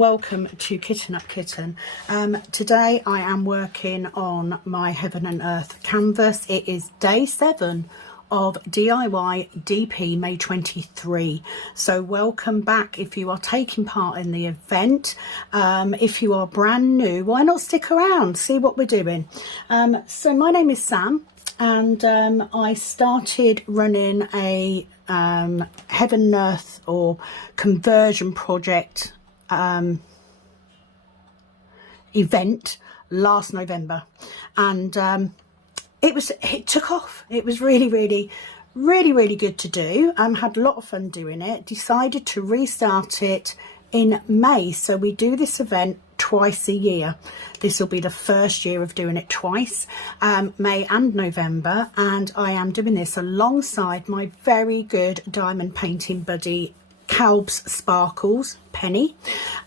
welcome to Kitten Up Kitten. Today I am working on my Heaven and Earth canvas. It is day 7 of DIY DP May 23. So welcome back if you are taking part in the event. If you are brand new, why not stick around, see what we're doing. So my name is Sam, and I started running a Heaven and Earth or conversion project event last November, and it took off. It was really good to do. Had a lot of fun doing it. Decided to restart it in May, so we do this event twice a year. This will be the first year of doing it twice, May and November, and I am doing this alongside my very good diamond painting buddy Calb's Sparkles, Penny.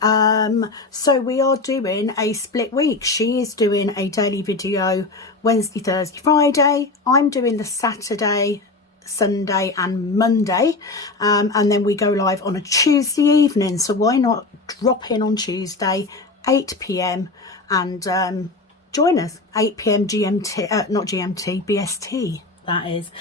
So we are doing a split week. She is doing a daily video Wednesday, Thursday, Friday. I'm doing the Saturday, Sunday and Monday, and then we go live on a Tuesday evening. So why not drop in on Tuesday 8 p.m. and join us 8 p.m. GMT, not GMT, BST. That is.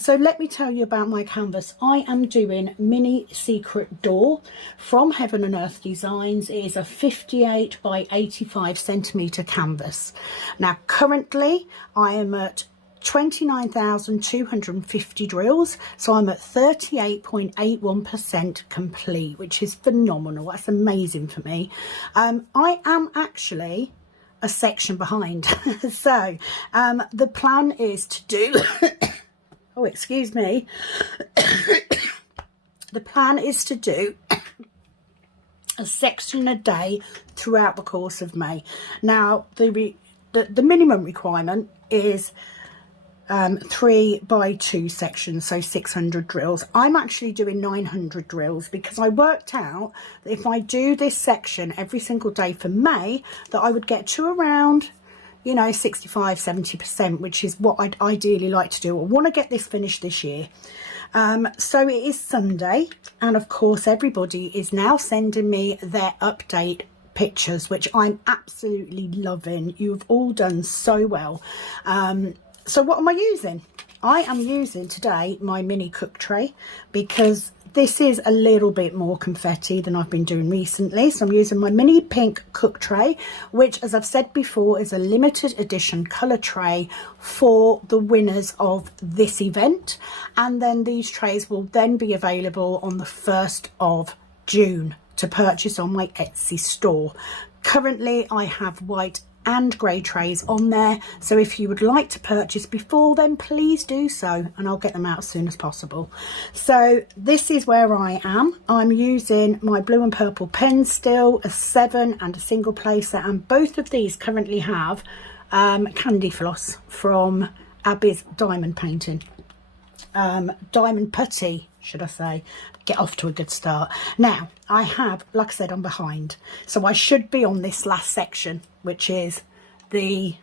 So let me tell you about my canvas. I am doing Mini Secret Door from Heaven and Earth Designs. It is a 58 by 85 centimetre canvas. Now currently I am at 29,250 drills, so I'm at 38.81% complete, which is phenomenal. That's amazing for me. I am actually a section behind. So the plan is to do oh, excuse me. The plan is to do a section a day throughout the course of May. Now the minimum requirement is 3 by 2 sections, so 600 drills. I'm actually doing 900 drills because I worked out that if I do this section every single day for May, that I would get to around, you know, 65-70%, which is what I'd ideally like to do. I want to get this finished this year. So it is Sunday, and of course everybody is now sending me their update pictures, which I'm absolutely loving. You've all done so well. So what am I using? I am using today my mini cook tray because this is a little bit more confetti than I've been doing recently. So I'm using my mini pink cook tray, which, as I've said before, is a limited edition colour tray for the winners of this event. And then these trays will then be available on the 1st of June to purchase on my Etsy store. Currently I have white and grey trays on there, so if you would like to purchase before then, please do so, and I'll get them out as soon as possible. So this is where I am. I'm using my blue and purple pen still, a 7 and a single placer, and both of these currently have candy floss from Abby's diamond painting, diamond putty should I say. Get off to a good start. Now I have, like I said, I'm behind, so I should be on this last section, which is the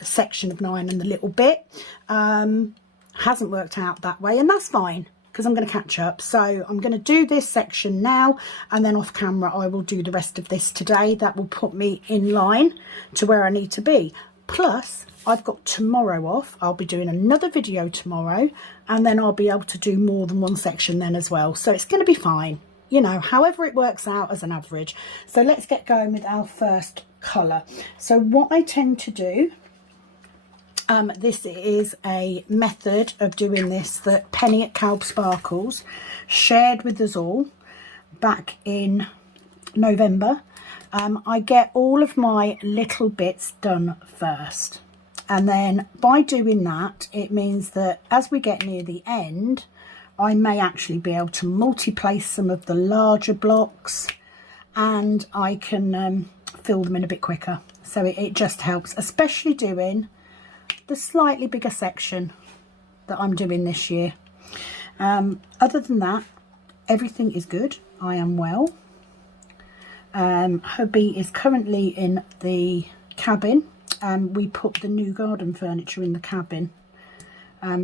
section of 9 and the little bit. Hasn't worked out that way, and that's fine because I'm going to catch up. So I'm going to do this section now, and then off camera I will do the rest of this today. That will put me in line to where I need to be. Plus I've got tomorrow off. I'll be doing another video tomorrow, and then I'll be able to do more than one section then as well. So it's going to be fine, you know, however it works out as an average. So let's get going with our first colour. So what I tend to do, this is a method of doing this that Penny at Calb Sparkles shared with us all back in November. I get all of my little bits done first. And then by doing that, it means that as we get near the end, I may actually be able to multi-place some of the larger blocks, and I can fill them in a bit quicker. So it just helps, especially doing the slightly bigger section that I'm doing this year. Other than that, everything is good. I am well. Hubby is currently in the cabin. We put the new garden furniture in the cabin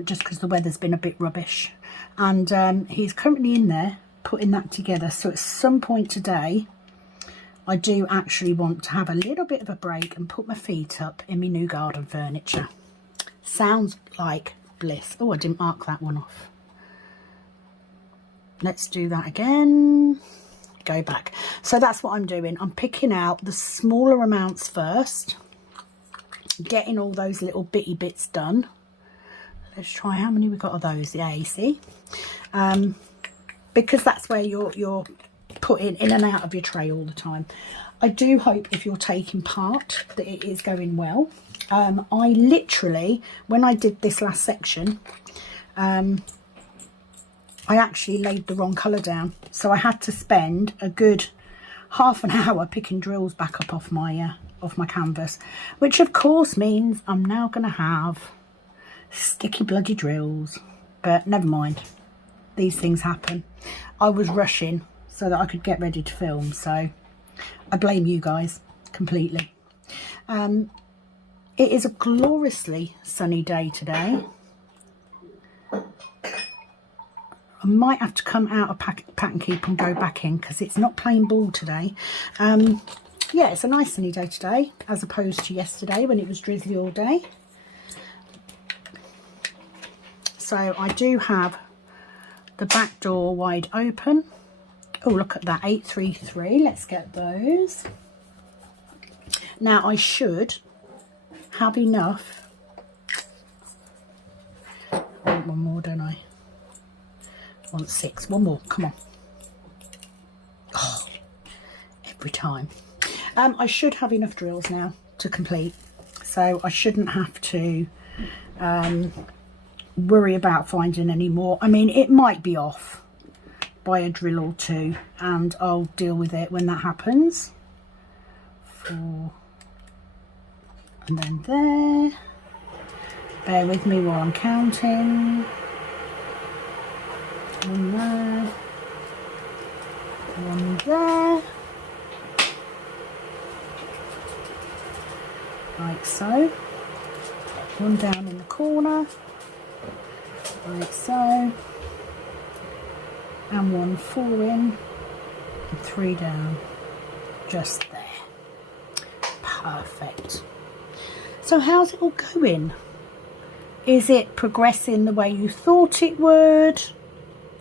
just because the weather's been a bit rubbish, and he's currently in there putting that together. So at some point today I do actually want to have a little bit of a break and put my feet up in my new garden furniture. Sounds like bliss. Oh, I didn't mark that one off. Let's do that again. Go back. So that's what I'm doing. I'm picking out the smaller amounts first, getting all those little bitty bits done. Let's try how many we got of those. Yeah, you see, because that's where you're putting in and out of your tray all the time. I do hope if you're taking part that it is going well. I literally, when I did this last section, I actually laid the wrong colour down, so I had to spend a good half an hour picking drills back up off my canvas, which of course means I'm now going to have sticky bloody drills, but never mind, these things happen. I was rushing so that I could get ready to film, so I blame you guys completely. It is a gloriously sunny day today. I might have to come out of Pack and Keep and go back in because it's not playing ball today. Yeah, it's a nice sunny day today as opposed to yesterday when it was drizzly all day. So I do have the back door wide open. Oh, look at that, 833. Let's get those. Now I should have enough. I want one more, don't I? I want 6. One more, come on. Oh, every time. I should have enough drills now to complete, so I shouldn't have to worry about finding any more. I mean, it might be off by a drill or two, and I'll deal with it when that happens. 4, and then there. Bear with me while I'm counting. 1 there, 1 there, like so. 1 down in the corner, like so, and 1 4 in, and 3 down, just there. Perfect. So how's it all going? Is it progressing the way you thought it would?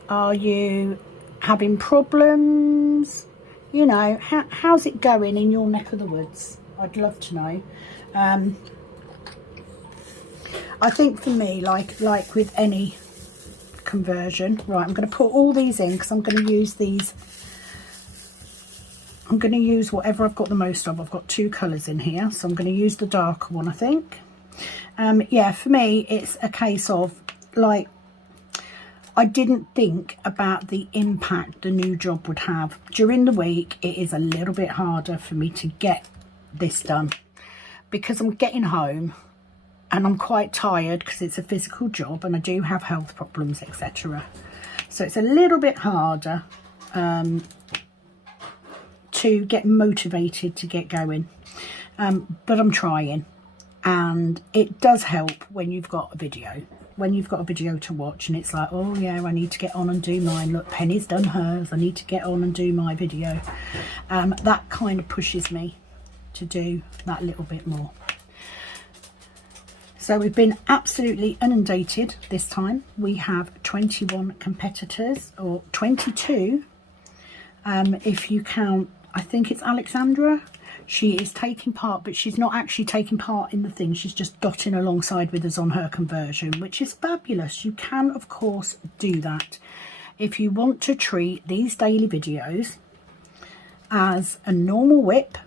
Are you having problems? You know, how's it going in your neck of the woods? I'd love to know. I think for me, like with any conversion, right, I'm going to put all these in because I'm going to use these. I'm going to use whatever I've got the most of. I've got 2 colours in here, so I'm going to use the darker one, I think. Yeah, for me, it's a case of, like, I didn't think about the impact the new job would have. During the week, it is a little bit harder for me to get this done because I'm getting home and I'm quite tired because it's a physical job and I do have health problems, etc. So it's a little bit harder to get motivated to get going. But I'm trying, and it does help when you've got a video. When you've got a video to watch and it's like, oh yeah, I need to get on and do mine. Look, Penny's done hers. I need to get on and do my video. That kind of pushes me to do that little bit more. So we've been absolutely inundated this time. We have 21 competitors, or 22 if you count, I think it's Alexandra. She is taking part, but she's not actually taking part in the thing. She's just dotting alongside with us on her conversion, which is fabulous. You can, of course, do that. If you want to treat these daily videos as a normal whip,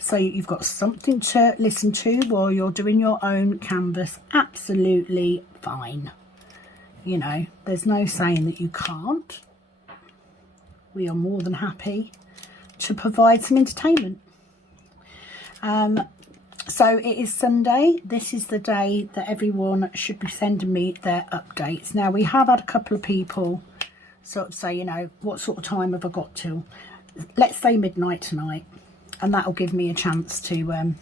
so you've got something to listen to while you're doing your own canvas, absolutely fine. You know, there's no saying that you can't. We are more than happy to provide some entertainment. So it is Sunday. This is the day that everyone should be sending me their updates. Now, we have had a couple of people sort of say, you know, what sort of time have I got till? Let's say midnight tonight, and that'll give me a chance to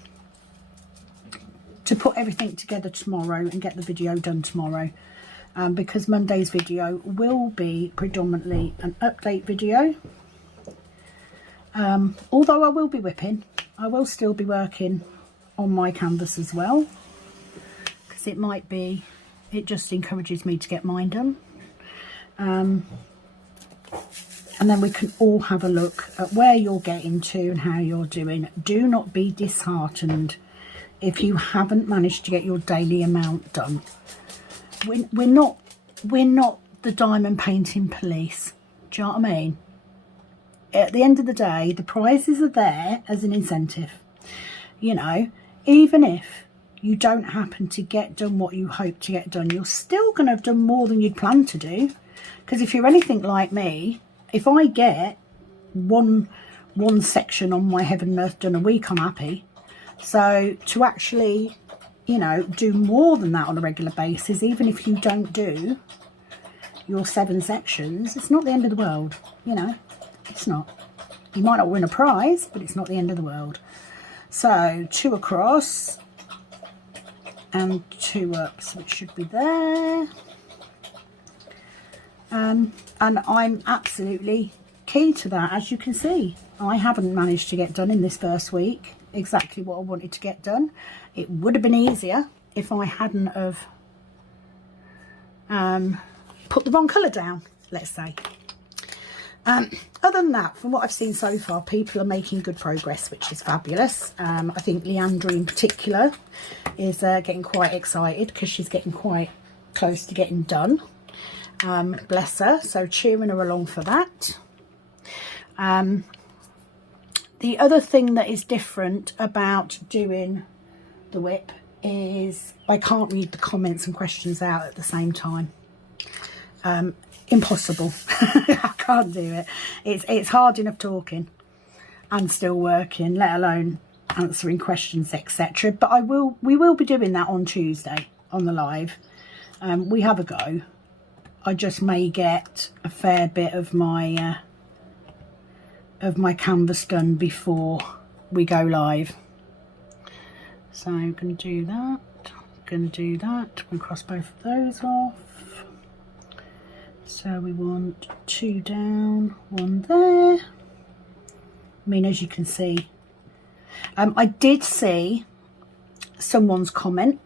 put everything together tomorrow and get the video done tomorrow, because Monday's video will be predominantly an update video. Although I will be whipping, I will still be working on my canvas as well, because it just encourages me to get mine done. And then we can all have a look at where you're getting to and how you're doing. Do not be disheartened if you haven't managed to get your daily amount done. We're not the diamond painting police. Do you know what I mean? At the end of the day, the prizes are there as an incentive. You know, even if you don't happen to get done what you hope to get done, you're still going to have done more than you'd planned to do. Because if you're anything like me, if I get one section on my Heaven and Earth done a week, I'm happy. So to actually, you know, do more than that on a regular basis, even if you don't do your 7 sections, it's not the end of the world. You know, it's not. You might not win a prize, but it's not the end of the world. So 2 across and 2 up, so it should be there. And I'm absolutely key to that. As you can see, I haven't managed to get done in this first week exactly what I wanted to get done. It would have been easier if I hadn't have put the wrong colour down, let's say. Other than that, from what I've seen so far, people are making good progress, which is fabulous. I think Leandra in particular is getting quite excited because she's getting quite close to getting done. Bless her, so cheering her along for that. The other thing that is different about doing the whip is I can't read the comments and questions out at the same time. Impossible. I can't do it. It's hard enough talking and still working, let alone answering questions, etc. But we will be doing that on Tuesday on the live. We have a go. I just may get a fair bit of my canvas done before we go live. So I'm going to do that. Going to do that. We'll cross both of those off. So we want 2 down, 1 there. I mean, as you can see, I did see someone's comment.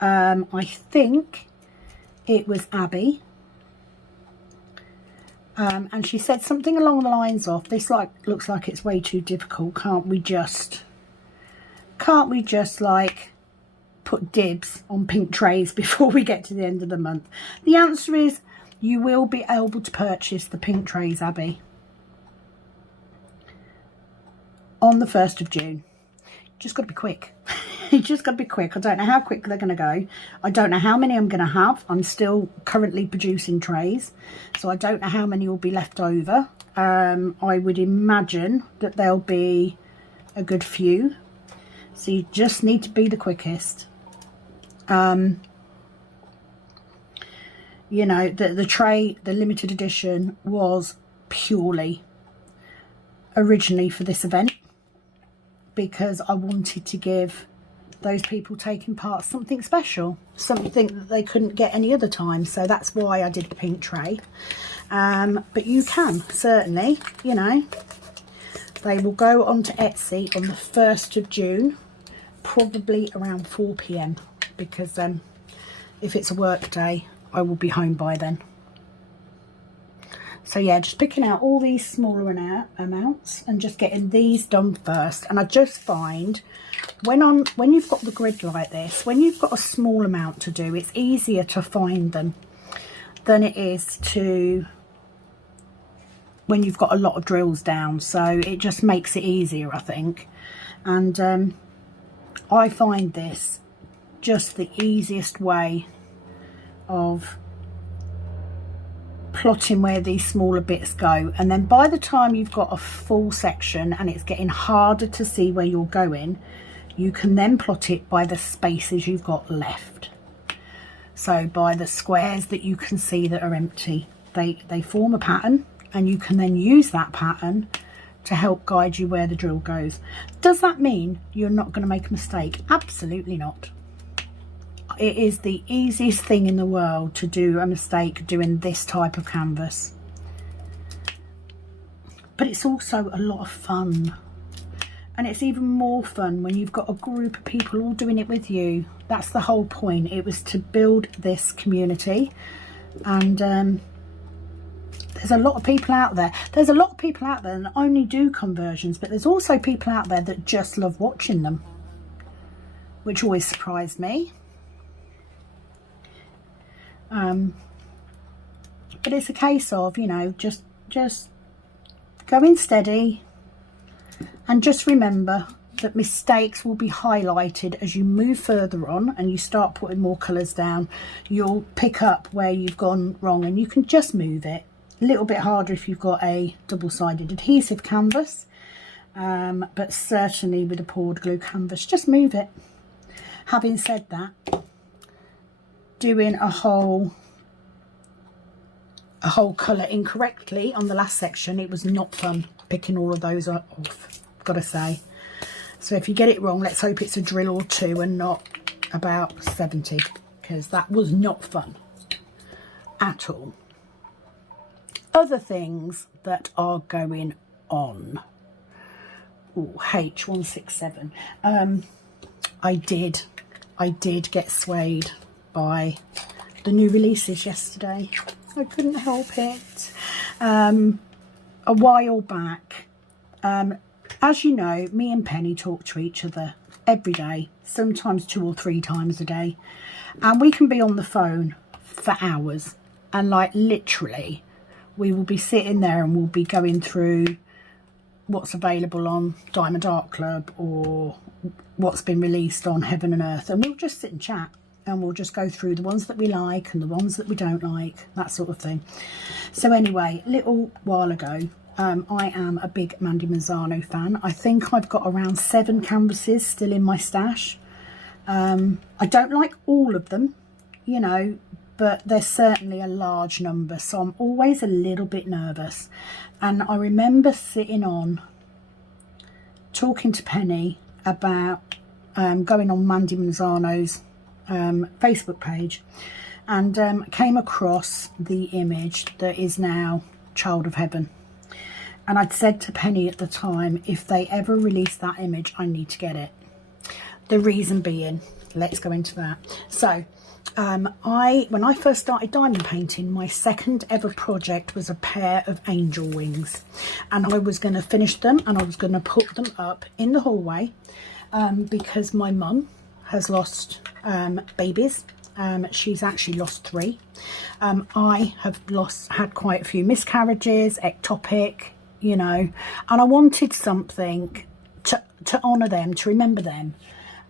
I think it was Abby. And she said something along the lines of, this looks like it's way too difficult. Can't we just like put dibs on pink trays before we get to the end of the month? The answer is you will be able to purchase the pink trays, Abby, on the 1st of June. Just got to be quick. You just got to be quick. I don't know how quick they're going to go. I don't know how many I'm going to have. I'm still currently producing trays, so I don't know how many will be left over. I would imagine that there'll be a good few. So you just need to be the quickest. You know, the tray, the limited edition, was purely originally for this event because I wanted to give those people taking part something special, something that they couldn't get any other time. So that's why I did the pink tray. But you can certainly, you know, they will go onto Etsy on the 1st of June, probably around 4 PM, because if it's a work day, I will be home by then. So yeah, just picking out all these smaller amounts and just getting these done first. And I just find when you've got the grid like this, when you've got a small amount to do, it's easier to find them than it is to when you've got a lot of drills down. So it just makes it easier, I think. And I find this just the easiest way of plotting where these smaller bits go. And then by the time you've got a full section and it's getting harder to see where you're going, you can then plot it by the spaces you've got left. So by the squares that you can see that are empty, they form a pattern, and you can then use that pattern to help guide you where the drill goes. Does that mean you're not going to make a mistake? Absolutely not. It is the easiest thing in the world to do a mistake doing this type of canvas. but it's also a lot of fun. And it's even more fun when you've got a group of people all doing it with you. That's the whole point. It was to build this community. And there's a lot of people out there. There's a lot of people out there that only do conversions, but there's also people out there that just love watching them, which always surprised me. But it's a case of, you know, just going steady, and just remember that mistakes will be highlighted as you move further on and you start putting more colours down. You'll pick up where you've gone wrong, and you can just move it. A little bit harder if you've got a double-sided adhesive canvas, but certainly with a poured glue canvas, just move it. Having said that, doing a whole colour incorrectly on the last section, it was not fun picking all of those off, gotta say. So if you get it wrong, let's hope it's a drill or two and not about 70, because that was not fun at all. Other things that are going on. Ooh, H167. I did get swayed by the new releases yesterday. I couldn't help it. A while back, as you know, me and Penny talk to each other every day, sometimes 2 or 3 times a day, and we can be on the phone for hours, and like literally we will be sitting there and we'll be going through what's available on Diamond Art Club or what's been released on Heaven and Earth, and we'll just sit and chat. And we'll just go through the ones that we like and the ones that we don't like, that sort of thing. So anyway, a little while ago, I am a big Mandy Manzano fan. I think I've got around 7 canvases still in my stash. I don't like all of them, you know, but there's certainly a large number. So I'm always a little bit nervous. And I remember sitting on, talking to Penny about going on Mandy Manzano's Facebook page, and came across the image that is now Child of Heaven, and I'd said to Penny at the time, if they ever release that image, I need to get it. The reason being, let's go into that. So when I first started diamond painting, my second ever project was a pair of angel wings, and I was going to finish them and I was going to put them up in the hallway, because my mum has lost babies. She's actually lost 3. I have had quite a few miscarriages, ectopic, you know, and I wanted something to honour them, to remember them,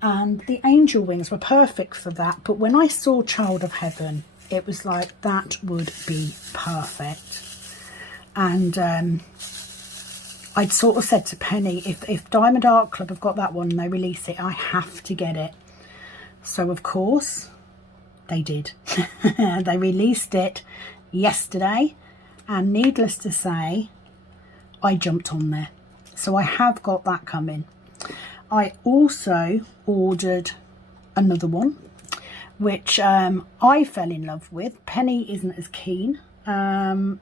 and the angel wings were perfect for that. But when I saw Child of Heaven, it was like, that would be perfect. And I'd sort of said to Penny, if Diamond Art Club have got that one and they release it, I have to get it. So of course they did. They released it yesterday, and needless to say, I jumped on there. So I have got that coming. I also ordered another one, which I fell in love with. Penny isn't as keen, but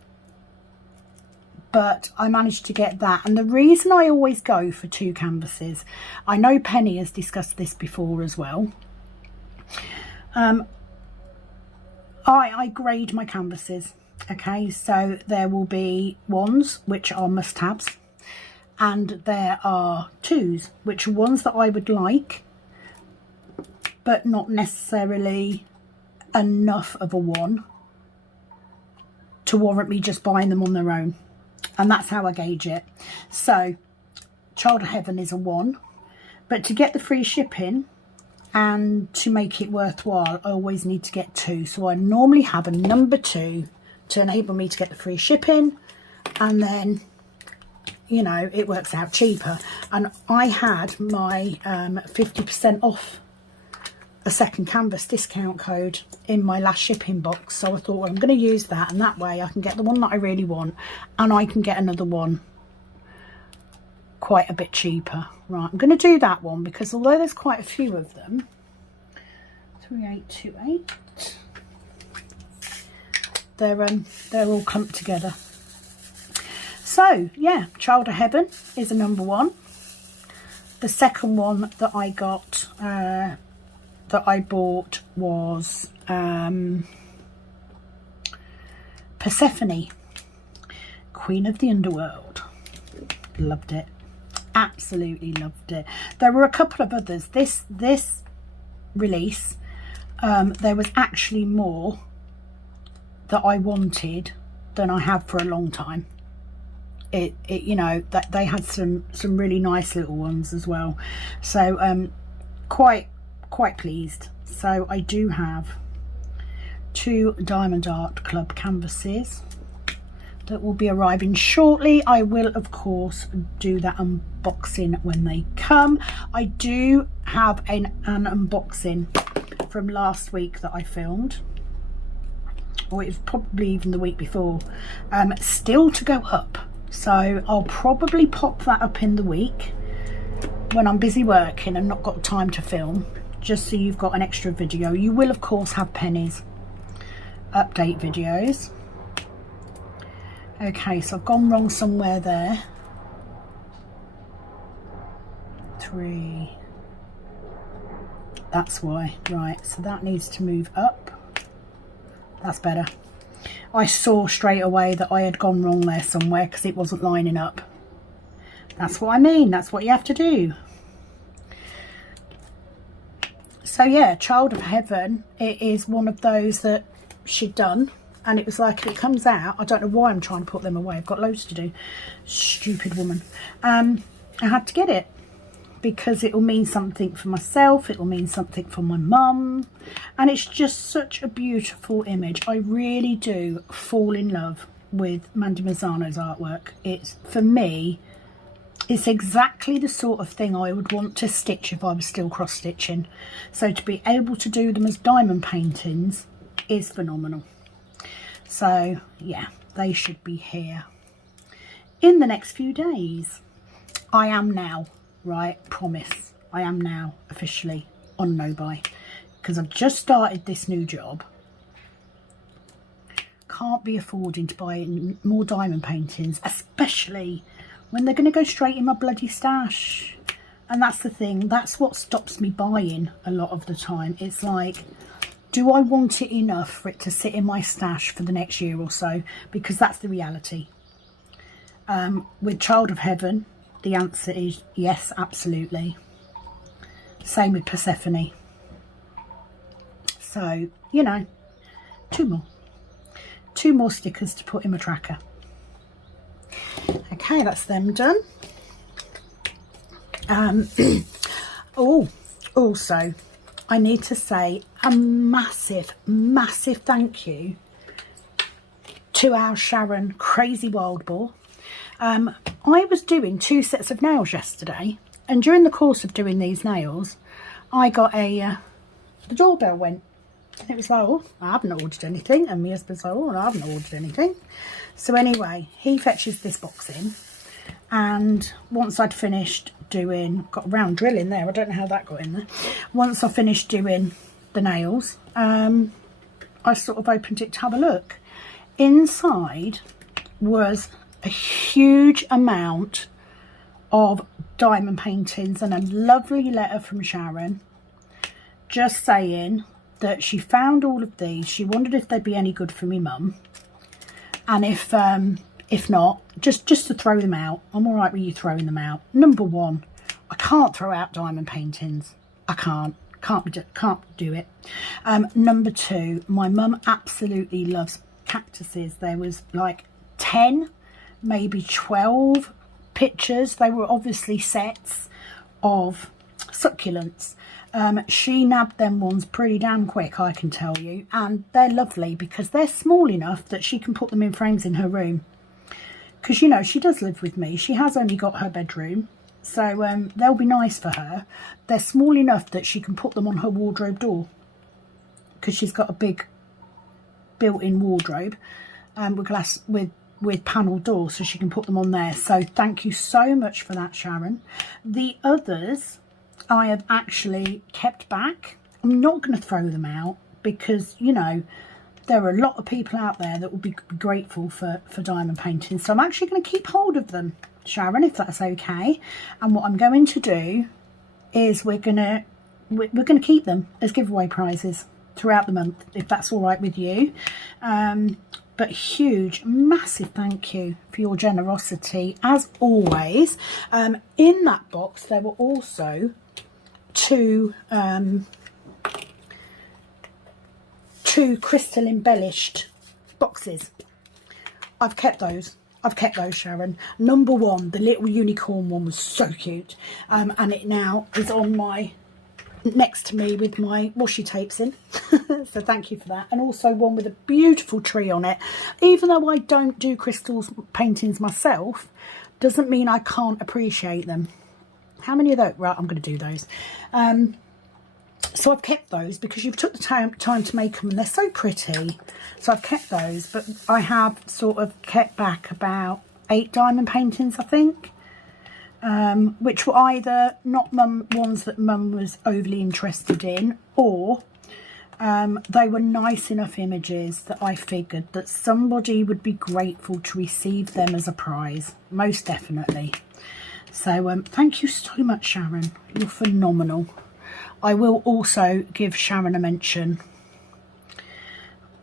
I managed to get that. And the reason I always go for 2 canvases, I know Penny has discussed this before as well. I grade my canvases, okay, so there will be 1s which are must-haves, and there are 2s which are ones that I would like, but not necessarily enough of a 1 to warrant me just buying them on their own, and that's how I gauge it. So Child of Heaven is a 1, but to get the free shipping and to make it worthwhile, I always need to get 2. So I normally have a number 2 to enable me to get the free shipping, and then, you know, it works out cheaper. And I had my 50% off a second canvas discount code in my last shipping box, so I thought, well, I'm going to use that, and that way I can get the one that I really want, and I can get another one quite a bit cheaper. Right, I'm going to do that one, because although there's quite a few of them, 3828, they're all clumped together. So yeah, Child of Heaven is a number one. The second one that I got, that I bought was Persephone, Queen of the Underworld. Loved it. Absolutely loved it. There were a couple of others. This release, there was actually more that I wanted than I have for a long time. It you know, that they had some really nice little ones as well. So quite pleased. So I do have 2 Diamond Art Club canvases that will be arriving shortly. I will of course do that unboxing when they come. I do have an unboxing from last week that I filmed, or it was probably even the week before, still to go up. So I'll probably pop that up in the week when I'm busy working and not got time to film, just so you've got an extra video. You will of course have Penny's update videos. Okay, so I've gone wrong somewhere there. 3. That's why. Right, so that needs to move up. That's better. I saw straight away that I had gone wrong there somewhere because it wasn't lining up. That's what I mean. That's what you have to do. So yeah, Child of Heaven, it is one of those that she'd done, and it was like, if it comes out, I don't know why I'm trying to put them away. I've got loads to do. Stupid woman. I had to get it because it will mean something for myself. It will mean something for my mum. And it's just such a beautiful image. I really do fall in love with Mandy Mazzano's artwork. It's, for me, it's exactly the sort of thing I would want to stitch if I was still cross-stitching. So to be able to do them as diamond paintings is phenomenal. So yeah, they should be here in the next few days. I am now, right, promise, I am now officially on no buy, because I've just started this new job. Can't be affording to buy more diamond paintings, especially when they're going to go straight in my bloody stash. And that's the thing, that's what stops me buying a lot of the time. It's like, do I want it enough for it to sit in my stash for the next year or so? Because that's the reality. With Child of Heaven, the answer is yes, absolutely. Same with Persephone. So, you know, 2 more. 2 more stickers to put in my tracker. Okay, that's them done. Oh, also, I need to say a massive thank you to our Sharon Crazy Wild Boar. I was doing 2 sets of nails yesterday, and during the course of doing these nails, I got the doorbell went. And it was like, oh, I haven't ordered anything. And my husband's like, oh, I haven't ordered anything. So anyway, he fetches this box in. And once I'd finished doing, got a round drill in there. I don't know how that got in there. Once I finished doing the nails, I sort of opened it to have a look. Inside was a huge amount of diamond paintings and a lovely letter from Sharon just saying that she found all of these. She wondered if they'd be any good for me mum, and if not, just to throw them out. I'm all right with you throwing them out. Number 1, I can't throw out diamond paintings. I can't do it. Number 2, my mum absolutely loves cactuses. There was like 10, maybe 12 pictures. They were obviously sets of succulents. She nabbed them ones pretty damn quick, I can tell you, and they're lovely because they're small enough that she can put them in frames in her room, because, you know, she does live with me. She has only got her bedroom, so they'll be nice for her. They're small enough that she can put them on her wardrobe door, because she's got a big built-in wardrobe with glass, with panel doors, so she can put them on there. So thank you so much for that, Sharon. The others I have actually kept back. I'm not going to throw them out because, you know, there are a lot of people out there that will be grateful for diamond paintings. So I'm actually going to keep hold of them, Sharon, if that's okay. And what I'm going to do is we're going to keep them as giveaway prizes throughout the month, if that's all right with you. But huge, massive thank you for your generosity as always. In that box there were also two crystal embellished boxes. I've kept those, Sharon. Number one, the little unicorn one, was so cute, and it now is on my next to me with my washi tapes in. So thank you for that. And also one with a beautiful tree on it. Even though I don't do crystals paintings myself, doesn't mean I can't appreciate them. How many of those? Right, I'm going to do those. So I've kept those because you've took the time to make them and they're so pretty. So I've kept those, but I have sort of kept back about 8 diamond paintings, I think, which were either not ones that Mum was overly interested in, or they were nice enough images that I figured that somebody would be grateful to receive them as a prize, most definitely. So thank you so much, Sharon. You're phenomenal. I will also give Sharon a mention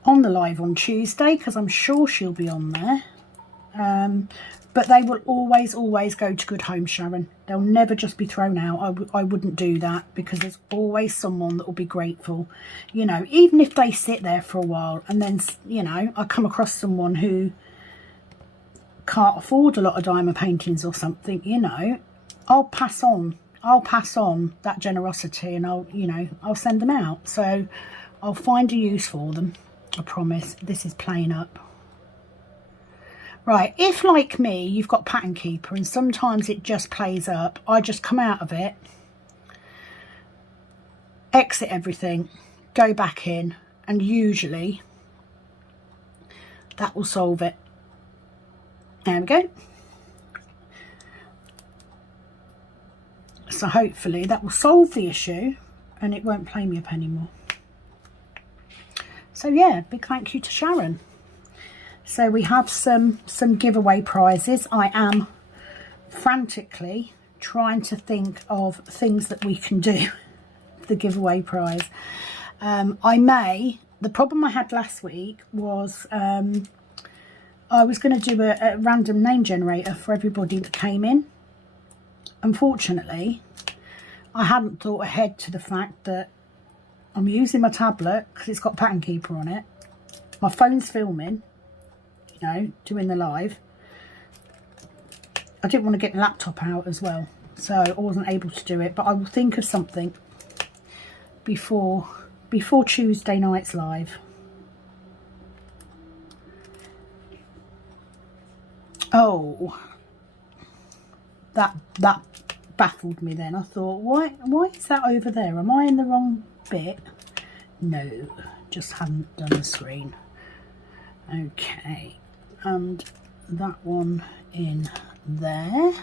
on the live on Tuesday, because I'm sure she'll be on there. But they will always go to good homes, Sharon. They'll never just be thrown out. I wouldn't do that, because there's always someone that will be grateful. You know, even if they sit there for a while and then, you know, I come across someone who can't afford a lot of diamond paintings or something, you know, I'll pass on that generosity, and I'll send them out. So I'll find a use for them, I promise. This is playing up. Right, if like me, you've got Pattern Keeper and sometimes it just plays up, I just come out of it, exit everything, go back in, and usually that will solve it. There we go. So hopefully that will solve the issue and it won't play me up anymore. So yeah, big thank you to Sharon. So we have some giveaway prizes. I am frantically trying to think of things that we can do for the giveaway prize. The problem I had last week was I was going to do a random name generator for everybody that came in. Unfortunately, I hadn't thought ahead to the fact that I'm using my tablet because it's got Pattern Keeper on it. My phone's filming, you know, doing the live. I didn't want to get the laptop out as well, so I wasn't able to do it, but I will think of something before Tuesday night's live. Oh, that baffled me then. I thought, why is that over there? Am I in the wrong bit? No, just hadn't done the screen. Okay, and that one in there.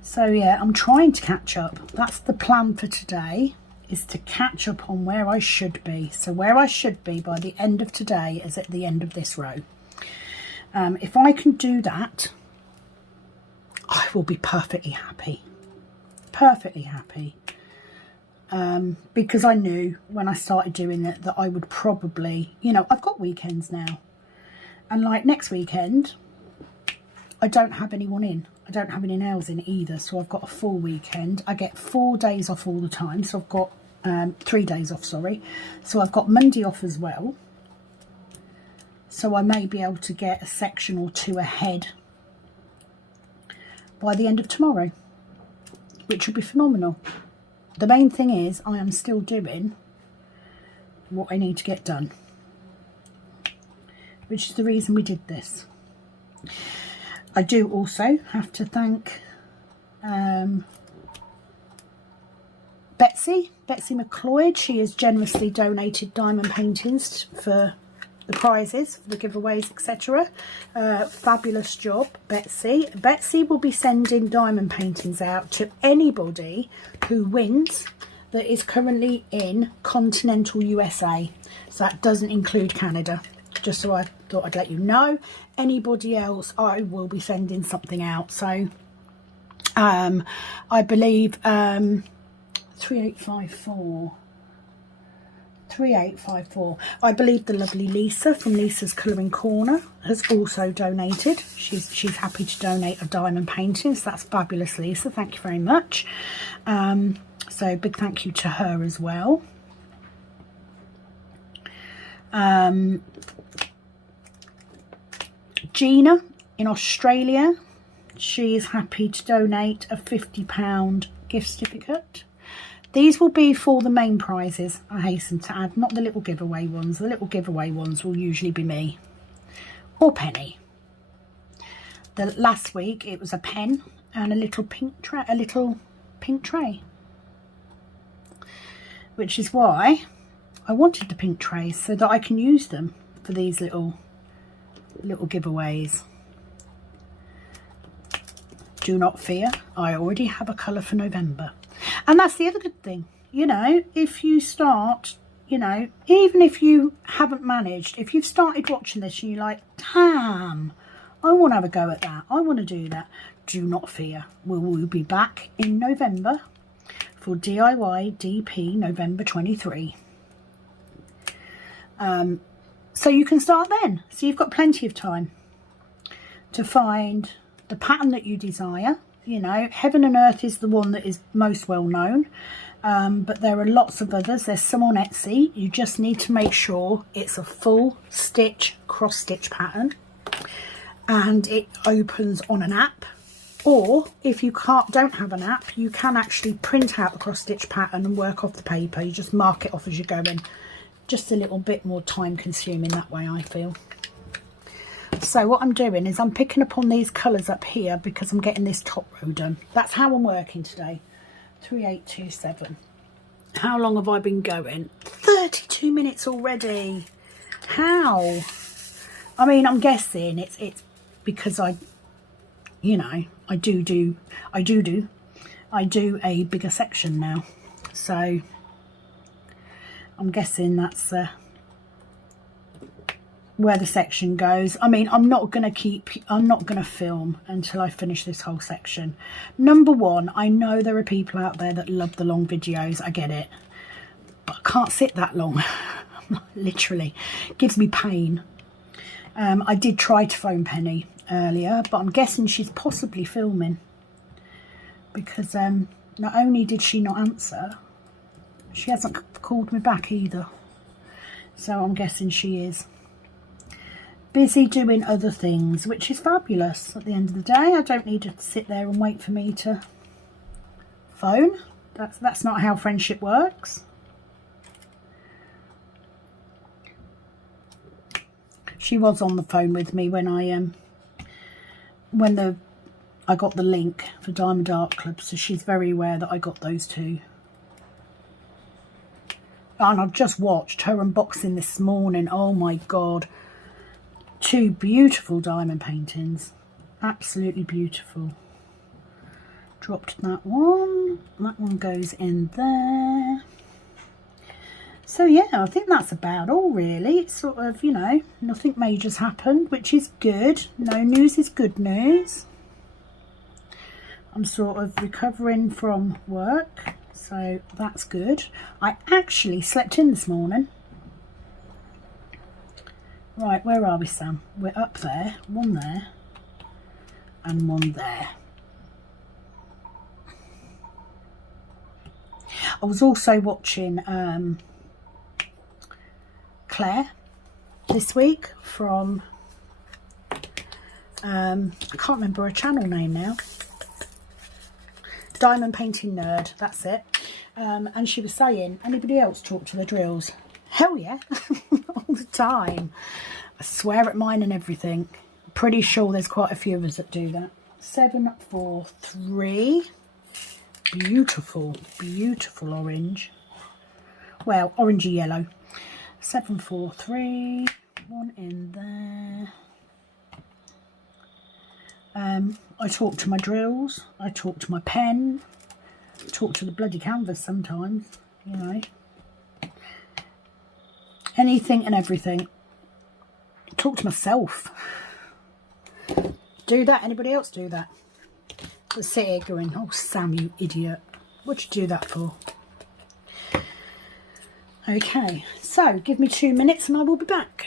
So yeah, I'm trying to catch up. That's the plan for today, is to catch up on where I should be. So where I should be by the end of today is at the end of this row. If I can do that, I will be perfectly happy. Perfectly happy. Because I knew when I started doing it that I would probably, you know, I've got weekends now. And like next weekend, I don't have anyone in. I don't have any nails in either. So I've got a full weekend. I get 4 days off all the time. So I've got 3 days off, sorry. So I've got Monday off as well. So I may be able to get a section or two ahead by the end of tomorrow, which will be phenomenal. The main thing is I am still doing what I need to get done, which is the reason we did this. I do also have to thank Betsy McLeod. She has generously donated diamond paintings for the prizes, for the giveaways, etc. Fabulous job, Betsy. Betsy will be sending diamond paintings out to anybody who wins that is currently in continental USA. So that doesn't include Canada. Just so I thought I'd let you know. Anybody else, I will be sending something out. So I believe 3854. I believe the lovely Lisa from Lisa's Colouring Corner has also donated. She's happy to donate a diamond painting, so that's fabulous, Lisa. Thank you very much. So big thank you to her as well. Gina in Australia, she is happy to donate a £50 gift certificate. These will be for the main prizes, I hasten to add, not the little giveaway ones. The little giveaway ones will usually be me or Penny. Last week it was a pen and a little pink tray, which is why I wanted the pink trays, so that I can use them for these little giveaways. Do not fear, I already have a colour for November. And that's the other good thing, you know, if you start, you know, even if you haven't managed, if you've started watching this and you're like, damn, I want to have a go at that, I want to do that, do not fear. We will be back in November for DIY DP November 23. So you can start then. So you've got plenty of time to find the pattern that you desire. You know, Heaven and Earth is the one that is most well known, but there are lots of others. There's some on Etsy. You just need to make sure it's a full stitch cross stitch pattern and it opens on an app, or if you don't have an app, you can actually print out the cross stitch pattern and work off the paper. You just mark it off as you're going. Just a little bit more time consuming that way, I feel. So what I'm doing is I'm picking up on these colours up here because I'm getting this top row done. That's how I'm working today. 3827. How long have I been going? 32 minutes already. How? I mean, I'm guessing it's because I do a bigger section now. So I'm guessing that's where the section goes. I mean, I'm not going to film until I finish this whole section. Number one, I know there are people out there that love the long videos. I get it. But I can't sit that long. Literally. It gives me pain. I did try to phone Penny earlier, but I'm guessing she's possibly filming. Because not only did she not answer, she hasn't called me back either. So I'm guessing she is busy doing other things, which is fabulous. At the end of the day, I don't need to sit there and wait for me to phone. That's not how friendship works. She was on the phone with me when I got the link for Diamond Art Club, so she's very aware that I got those two. And I've just watched her unboxing this morning. Oh my god. Two beautiful diamond paintings. Absolutely beautiful. Dropped that one. That one goes in there. So yeah, I think that's about all really. It's sort of, you know, nothing major's happened, which is good. No news is good news. I'm sort of recovering from work, so that's good. I actually slept in this morning. Right, where are we, Sam? We're up there, one there, and one there. I was also watching Claire this week from, I can't remember her channel name now. Diamond Painting Nerd, that's it. And she was saying, anybody else talk to the drills? Hell yeah, all the time. I swear at mine and everything. Pretty sure there's quite a few of us that do that. 743. Beautiful, beautiful orange. Well, orangey yellow. 743. One in there. I talk to my drills. I talk to my pen. I talk to the bloody canvas sometimes. you know, anything and everything. Talk to myself. Do that. Anybody else do that? Let's sit here going, oh Sam, you idiot, what'd you do that for? Okay, so give me 2 minutes and I will be back.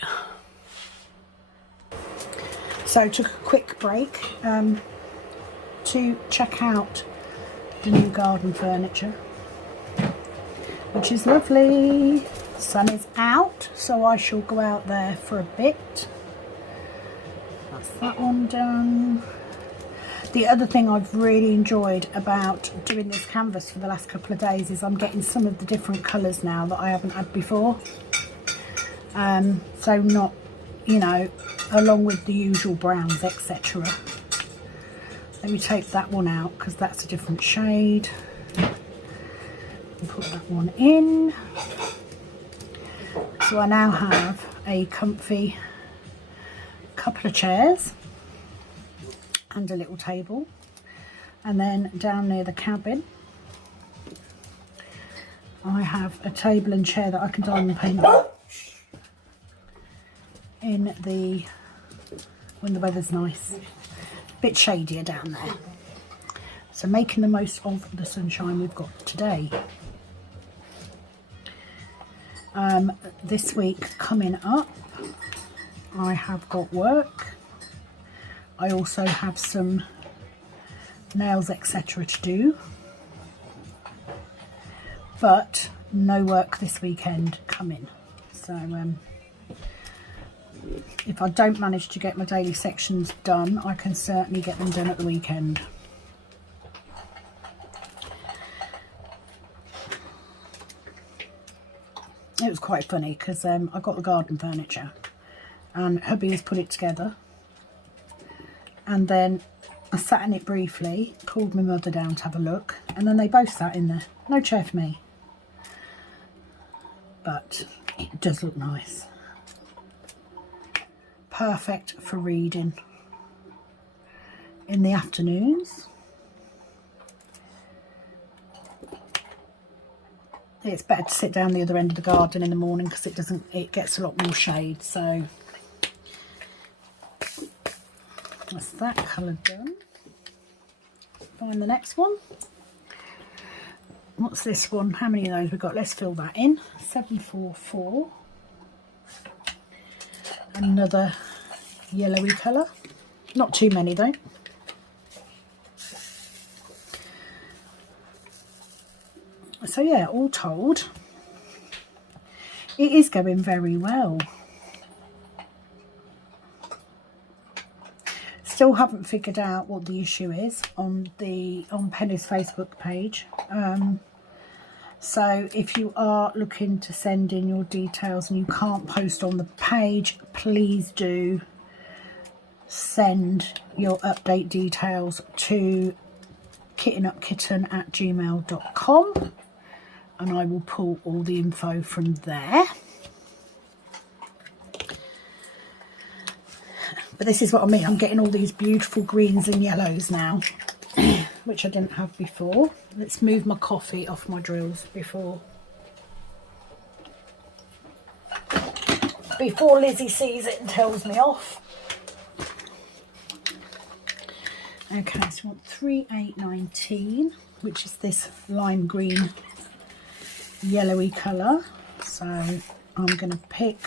So took a quick break to check out the new garden furniture, which is lovely. The sun is out, so I shall go out there for a bit. That's that one done. The other thing I've really enjoyed about doing this canvas for the last couple of days is I'm getting some of the different colours now that I haven't had before. So not, you know, along with the usual browns, etc. Let me take that one out because that's a different shade. And put that one in. So I now have a comfy couple of chairs and a little table, and then down near the cabin I have a table and chair that I can diamond paint in the when the weather's nice. Bit shadier down there, so making the most of the sunshine we've got today. This week coming up I have got work. I also have some nails etc to do, but no work this weekend coming. So if I don't manage to get my daily sections done, I can certainly get them done at the weekend. It was quite funny because I got the garden furniture and hubby has put it together, and then I sat in it briefly, called my mother down to have a look, and then they both sat in there. No chair for me, but it does look nice. Perfect for reading in the afternoons. It's better to sit down the other end of the garden in the morning because it gets a lot more shade. So that's that colour done. Find the next one. What's this one? How many of those we've got? Let's fill that in. 744. Another yellowy colour. Not too many though. So yeah, all told, it is going very well. Still haven't figured out what the issue is on Penny's Facebook page. So if you are looking to send in your details and you can't post on the page, please do send your update details to kittenupkitten@gmail.com. and I will pull all the info from there. But this is what I mean, I'm getting all these beautiful greens and yellows now, which I didn't have before. Let's move my coffee off my drills before Lizzie sees it and tells me off. Okay, so I want 3819, which is this lime green yellowy colour. So I'm going to pick,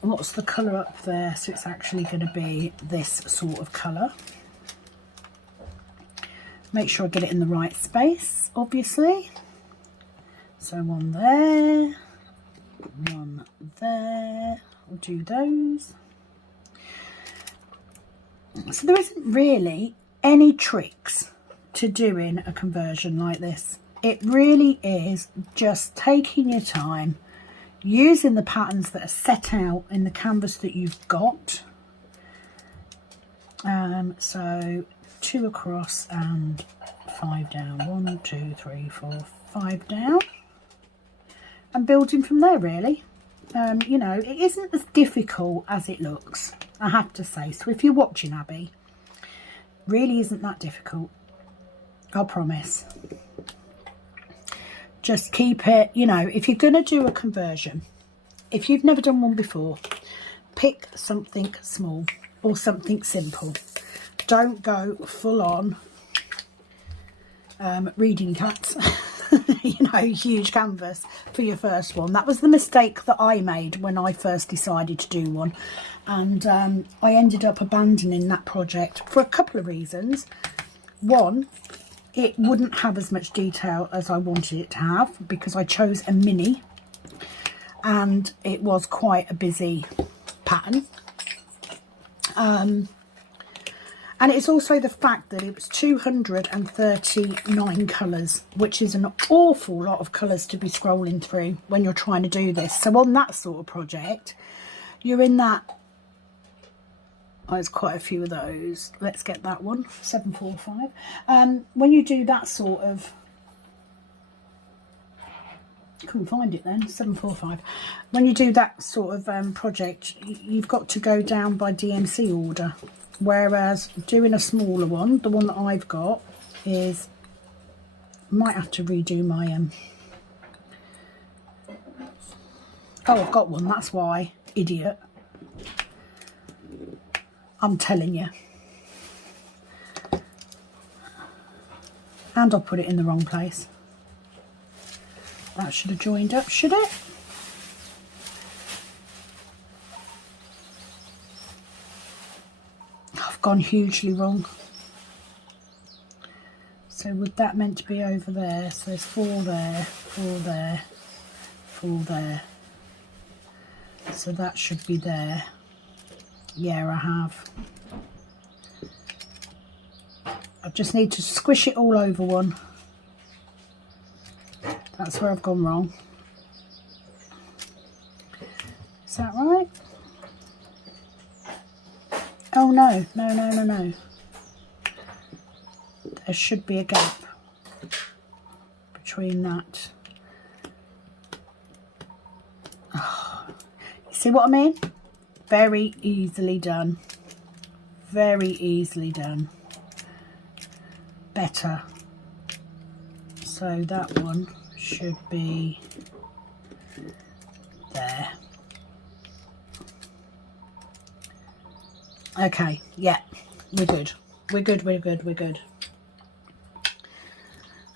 what's the colour up there, so it's actually going to be this sort of colour. Make sure I get it in the right space, obviously. So one there, one there, I'll do those. So there isn't really any tricks to doing a conversion like this. It really is just taking your time, using the patterns that are set out in the canvas that you've got. So 2 across and 5 down. 1, 2, 3, 4, 5 down, and building from there really. You know, it isn't as difficult as it looks, I have to say. So if you're watching, Abby, really isn't that difficult, I promise. Just keep it, you know, if you're going to do a conversion, if you've never done one before, pick something small or something simple. Don't go full on reading cuts, you know, huge canvas for your first one. That was the mistake that I made when I first decided to do one, and I ended up abandoning that project for a couple of reasons. One, it wouldn't have as much detail as I wanted it to have because I chose a mini and it was quite a busy pattern. And it's also the fact that it was 239 colours, which is an awful lot of colours to be scrolling through when you're trying to do this. So on that sort of project, you're in that, oh, there's quite a few of those. Let's get that one, 745. When you do that sort of, couldn't find it then, 745. When you do that sort of project, you've got to go down by DMC order. Whereas doing a smaller one, the one that I've got is, might have to redo my, oh, I've got one, that's why, idiot. I'm telling you. And I'll put it in the wrong place. That should have joined up, should it? I've gone hugely wrong. So would that meant to be over there? So there's 4 there, 4 there, 4 there. So that should be there. Yeah, I have. I just need to squish it all over one. That's where I've gone wrong. Is that right? Oh no, no, no, no, no. There should be a gap between that. Oh, you see what I mean? Very easily done. Very easily done. Better. So that one should be there. Okay, yeah, we're good. We're good, we're good, we're good.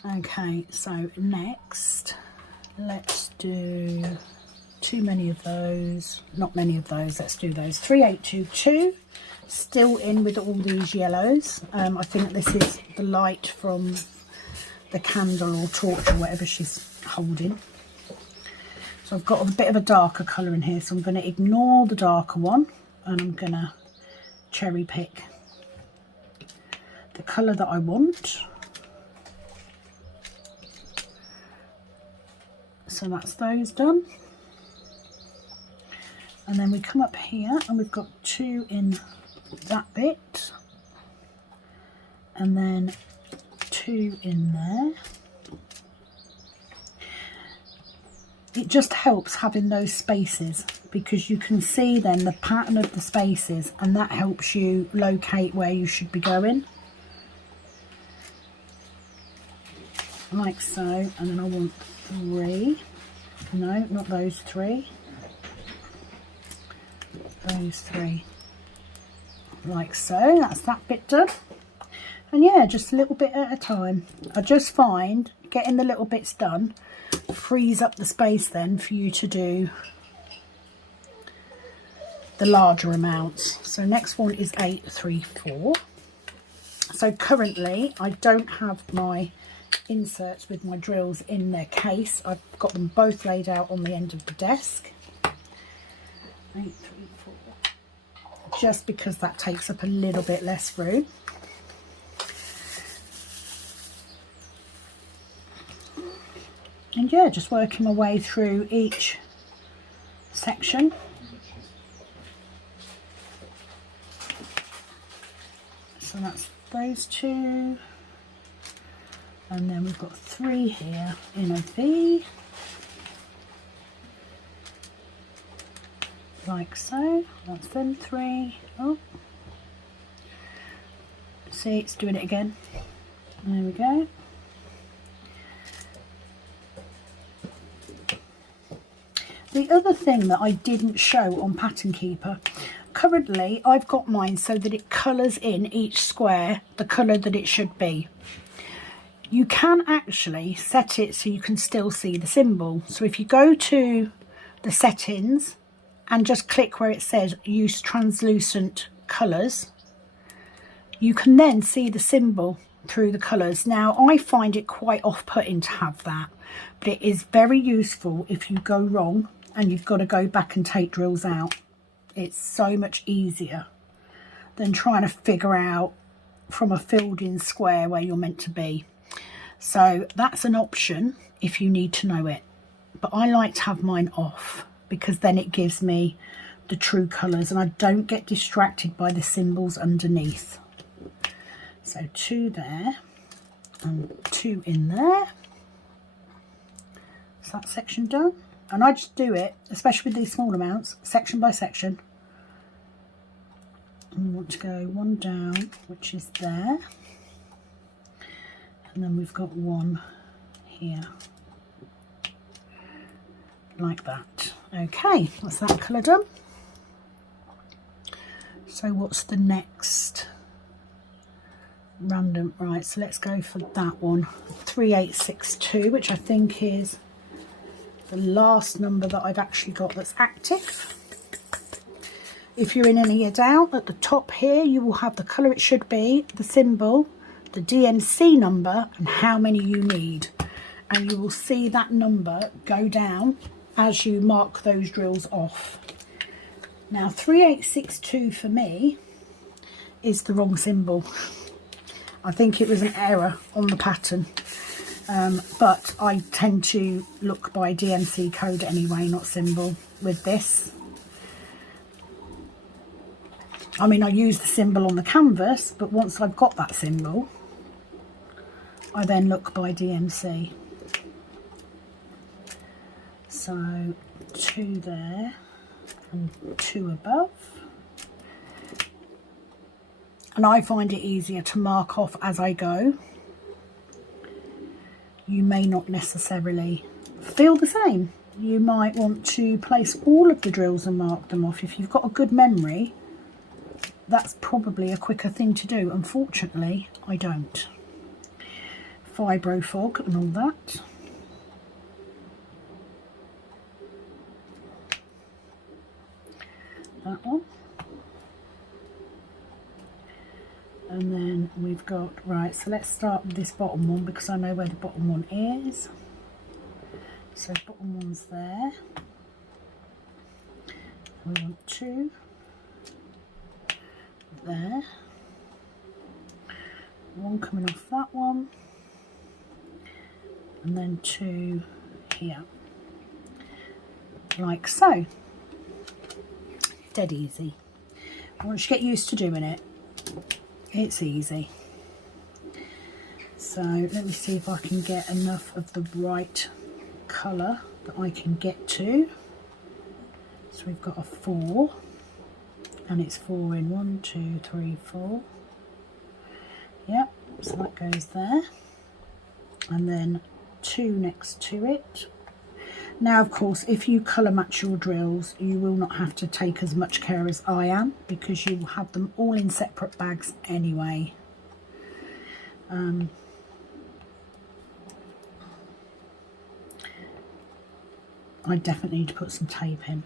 Okay, so next, let's do too many of those. Not many of those, let's do those. 3822, still in with all these yellows. I think this is the light from the candle or torch or whatever she's holding. So I've got a bit of a darker colour in here, so I'm going to ignore the darker one and I'm going to cherry pick the colour that I want. So that's those done. And then we come up here and we've got 2 in that bit. And then 2 in there. It just helps having those spaces because you can see then the pattern of the spaces and that helps you locate where you should be going. Like so, and then I want 3. No, not those 3. Those 3. Like so, that's that bit done. And yeah, just a little bit at a time. I just find getting the little bits done frees up the space then for you to do the larger amounts. So next one is 834. So currently I don't have my inserts with my drills in their case. I've got them both laid out on the end of the desk. 834. Just because that takes up a little bit less room. And yeah, just working my way through each section. So that's those 2. And then we've got 3 here in a V. Like so. That's them 3. Oh. See, it's doing it again. There we go. the other thing that I didn't show on Pattern Keeper, currently I've got mine so that it colours in each square the colour that it should be. You can actually set it so you can still see the symbol. So if you go to the settings and just click where it says use translucent colours, you can then see the symbol through the colours. Now I find it quite off-putting to have that, but it is very useful if you go wrong and you've got to go back and take drills out. It's so much easier than trying to figure out from a filled in square where you're meant to be. So that's an option if you need to know it, but I like to have mine off because then it gives me the true colours and I don't get distracted by the symbols underneath. So 2 there and 2 in there. Is that section done? And I just do it, especially with these small amounts, section by section. And we want to go 1 down, which is there. And then we've got 1 here. Like that. Okay, that's that colour done. So what's the next? Random, right, so let's go for that one. 3862, which I think is the last number that I've actually got that's active. If you're in any doubt, at the top here you will have the colour it should be, the symbol, the DMC number and how many you need, and you will see that number go down as you mark those drills off. Now 3862 for me is the wrong symbol. I think it was an error on the pattern, but I tend to look by DMC code anyway, not symbol with this. I mean, I use the symbol on the canvas, but once I've got that symbol, I then look by DMC. So 2 there and 2 above. And I find it easier to mark off as I go. You may not necessarily feel the same. You might want to place all of the drills and mark them off. If you've got a good memory, that's probably a quicker thing to do. Unfortunately, I don't. Fibro fog and all that. That one. And then we've got, right, so let's start with this bottom one because I know where the bottom one is. So bottom one's there. And we want 2 there. 1 coming off that one. And then 2 here. Like so. Dead easy. Once you get used to doing it, it's easy. So let me see if I can get enough of the right colour that I can get to. So we've got a 4 and it's 4 in 1, 2, 3, 4. Yep, so that goes there. And then 2 next to it. Now, of course, if you colour match your drills, you will not have to take as much care as I am because you will have them all in separate bags anyway. I definitely need to put some tape in.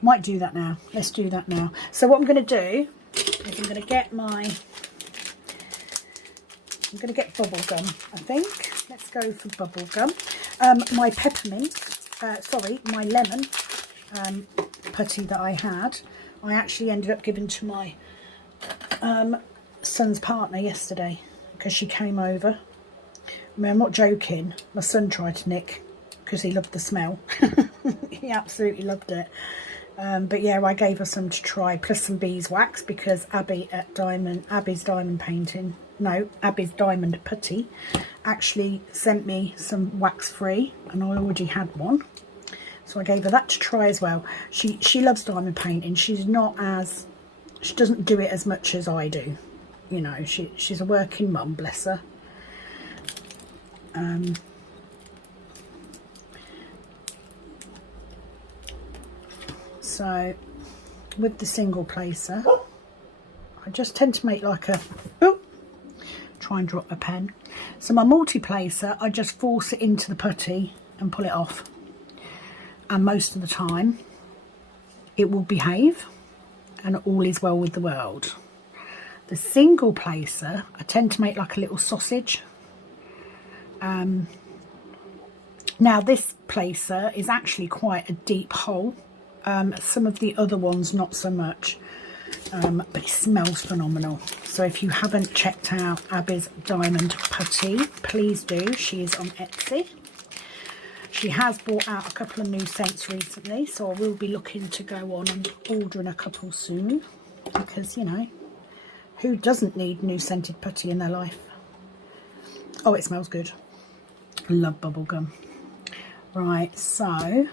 Might do that now. Let's do that now. So what I'm going to do is I'm going to get bubble gum, I think. Let's go for bubble gum. My peppermint, my lemon putty that I had, I actually ended up giving to my son's partner yesterday because she came over. I mean, I'm not joking. My son tried to nick because he loved the smell. He absolutely loved it. But yeah, I gave her some to try, plus some beeswax because Abby's diamond putty actually sent me some wax free and I already had one, so I gave her that to try as well. She loves diamond painting. She doesn't do it as much as I do, you know. She's a working mum, bless her. So with the single placer, I just tend to make like a, oh, try and drop a pen. So my multi-placer, I just force it into the putty and pull it off. And most of the time, it will behave and all is well with the world. The single placer, I tend to make like a little sausage. Now this placer is actually quite a deep hole. Some of the other ones not so much, but it smells phenomenal. So if you haven't checked out Abby's Diamond Putty, please do. She is on Etsy. She has brought out a couple of new scents recently, so I will be looking to go on and ordering a couple soon, because, you know, who doesn't need new scented putty in their life? Oh, it smells good. I love bubblegum. Right, so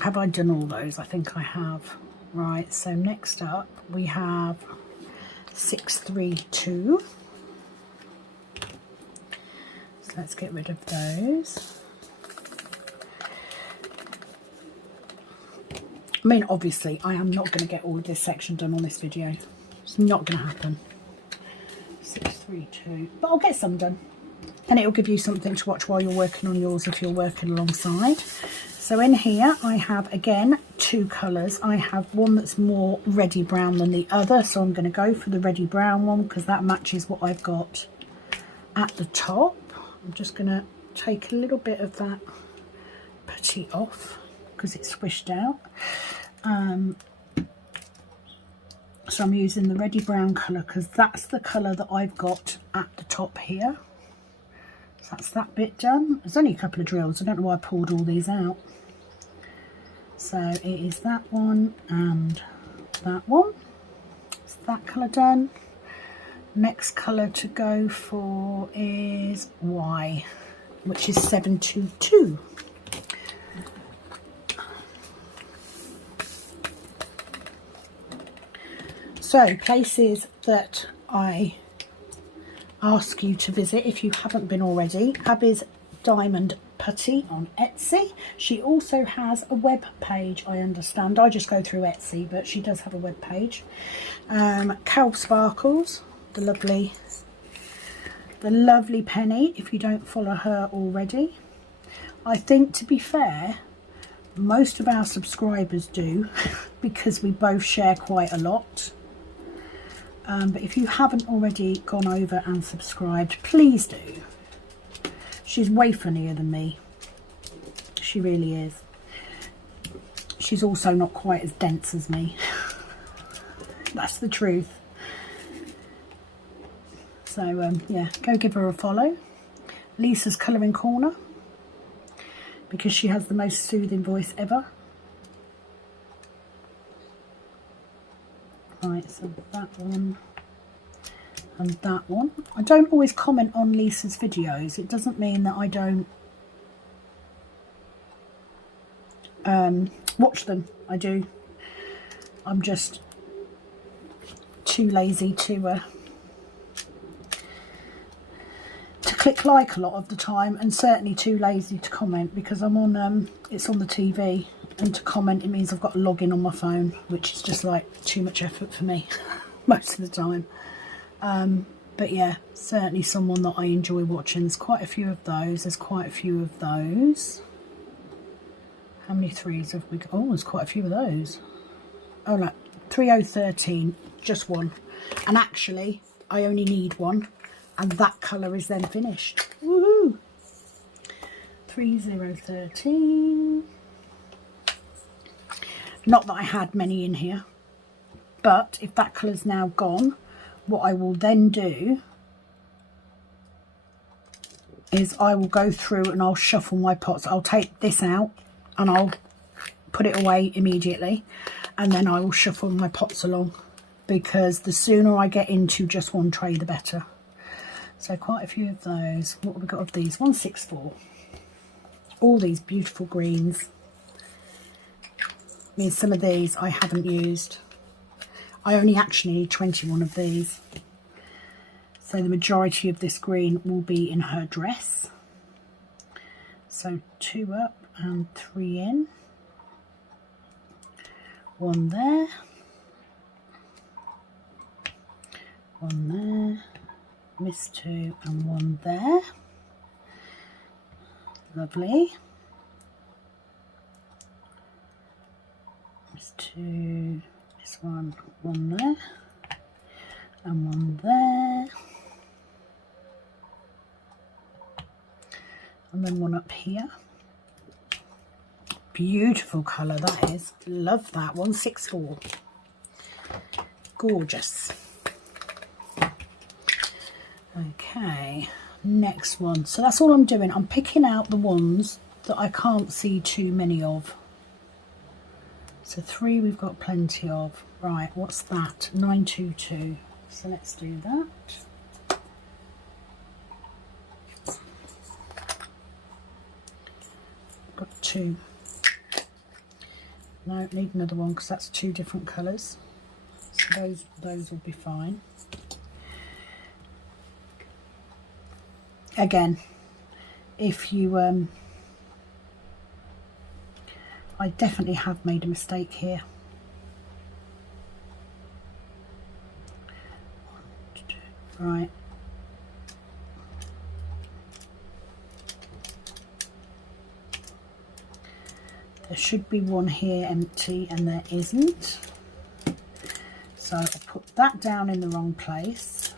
have I done all those? I think I have. Right, so next up we have 632. So let's get rid of those. I mean, obviously, I am not going to get all of this section done on this video. It's not going to happen. 632, but I'll get some done. And it'll give you something to watch while you're working on yours if you're working alongside. So in here I have, again, two colours. I have one that's more reddy brown than the other, so I'm going to go for the reddy brown one because that matches what I've got at the top. I'm just going to take a little bit of that putty off because it's swished out. So I'm using the reddy brown colour because that's the colour that I've got at the top here. So that's that bit done. There's only a couple of drills. I don't know why I pulled all these out. So it is that one and that one. Is that colour done? Next colour to go for is Y, which is 722. So places that I ask you to visit if you haven't been already. Abby's Diamond Putty on Etsy. She also has a web page, I understand. I just go through Etsy, but she does have a web page. Calv Sparkles, the lovely Penny, if you don't follow her already. I think, to be fair, most of our subscribers do because we both share quite a lot. But if you haven't already gone over and subscribed, please do. She's way funnier than me. She really is. She's also not quite as dense as me. That's the truth. So, yeah, go give her a follow. Lisa's Colouring Corner, because she has the most soothing voice ever. Right, so that one and that one. I don't always comment on Lisa's videos. It doesn't mean that I don't watch them. I do. I'm just too lazy to click like a lot of the time, and certainly too lazy to comment because I'm on it's on the TV, and to comment it means I've got to log in on my phone, which is just like too much effort for me most of the time. But yeah, certainly someone that I enjoy watching. There's quite a few of those. How many threes have we got? Oh, there's quite a few of those. Oh no, 3013, just one. And actually I only need one, and that colour is then finished. Woohoo! 3013. Not that I had many in here, but if that colour's now gone, what I will then do is I will go through and I'll shuffle my pots. I'll take this out and I'll put it away immediately, and then I will shuffle my pots along, because the sooner I get into just one tray the better. So quite a few of those. What have we got of these? 164. All these beautiful greens. I mean, some of these I haven't used. I only actually need 21 of these. So the majority of this green will be in her dress. So 2 up and 3 in. one there, one there, miss two and one there. Lovely. Miss two, miss one, one there, and one there, and then one up here. Beautiful colour that is. Love that. 164. Gorgeous. Okay, next one. So that's all I'm doing. I'm picking out the ones that I can't see too many of. So 3 we've got plenty of. Right, what's that? 922. So let's do that. Got 2. No, need another one because that's 2 different colours. So those will be fine. Again, if you I definitely have made a mistake here. 1, 2, right. There should be one here empty and there isn't. So I'll put that down in the wrong place.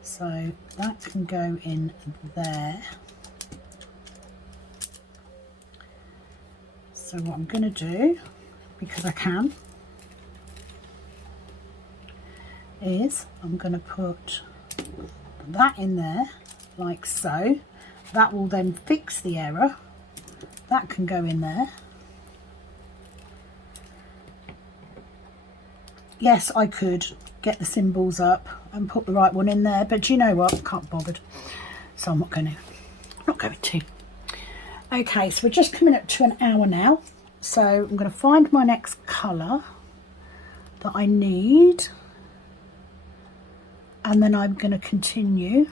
So that can go in there. So what I'm going to do, because I can, is I'm going to put that in there like so. That will then fix the error. That can go in there. Yes, I could get the symbols up and put the right one in there, but do you know what? I can't be bothered. So I'm not going to. Okay, so we're just coming up to an hour now. So I'm going to find my next colour that I need. And then I'm going to continue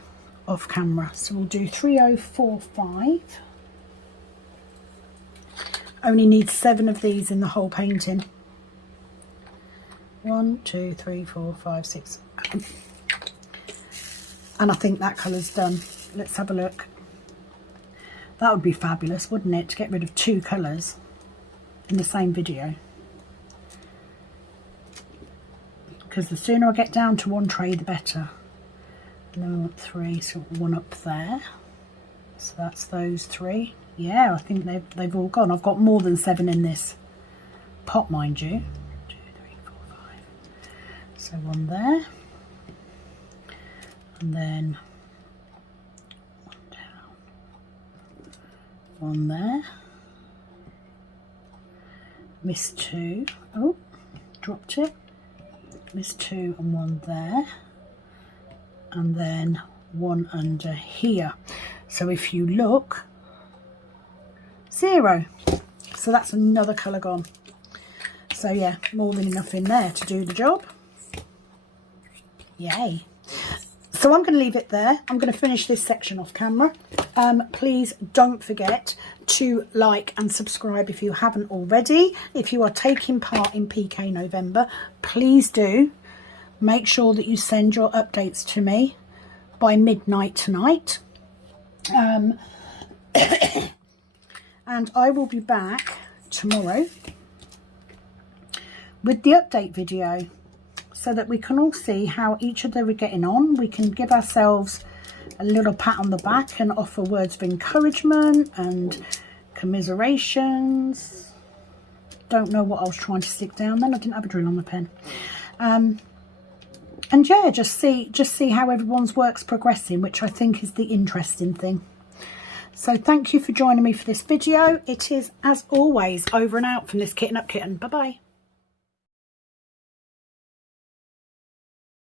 off camera. So we'll do 3045. Only need 7 of these in the whole painting. 1, 2, 3, 4, 5, 6. And I think that colour's done. Let's have a look. That would be fabulous, wouldn't it, to get rid of 2 colours in the same video. Because the sooner I get down to 1 tray, the better. And then we want 3, so 1 up there. So that's those 3. Yeah, I think they've all gone. I've got more than 7 in this pot, mind you. 2, 3, 4, 5. So 1 there. And then 1 down. 1 there. Miss 2. Oh, dropped it. Miss 2 and 1 there. And then 1 under here. So if you look, 0. So that's another colour gone. So yeah, more than enough in there to do the job. Yay. So I'm going to leave it there. I'm going to finish this section off camera. Please don't forget to like and subscribe if you haven't already. If you are taking part in PK November, please do make sure that you send your updates to me by midnight tonight. And I will be back tomorrow with the update video so that we can all see how each other are getting on. We can give ourselves a little pat on the back and offer words of encouragement and commiserations. Don't know what I was trying to stick down then. I didn't have a drill on my pen. And yeah, just see how everyone's work's progressing, which I think is the interesting thing. So thank you for joining me for this video. It is, as always, over and out from this Kitten Up Kitten. Bye-bye.